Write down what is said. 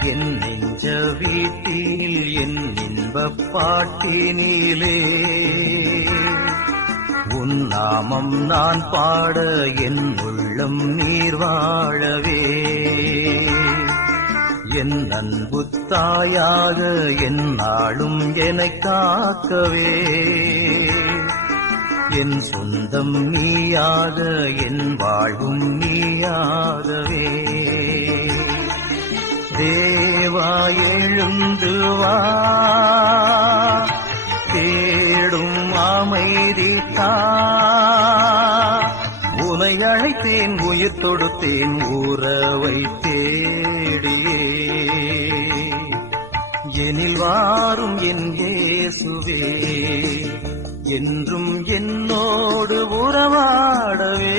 என் நெஞ்ச வீட்டில் என் இன்பப் பாட்டினிலே உன் நாமம் நான் பாட என் உள்ளம் நீர் வாழவே என் அன்பு தாயாக என் நாளும் எனக் காக்கவே என் சொந்தம் நீயாக என் வாழ்வும் நீயாகவே தேவா எழுந்து வா தேடும் அமைதி தா உனை அழைத்தேன் உயிர் தொடுத்தேன் உறவை தேடியே எனில் வாரும் என் இயேசுவே என்றும் என்னோடு உறவாடவே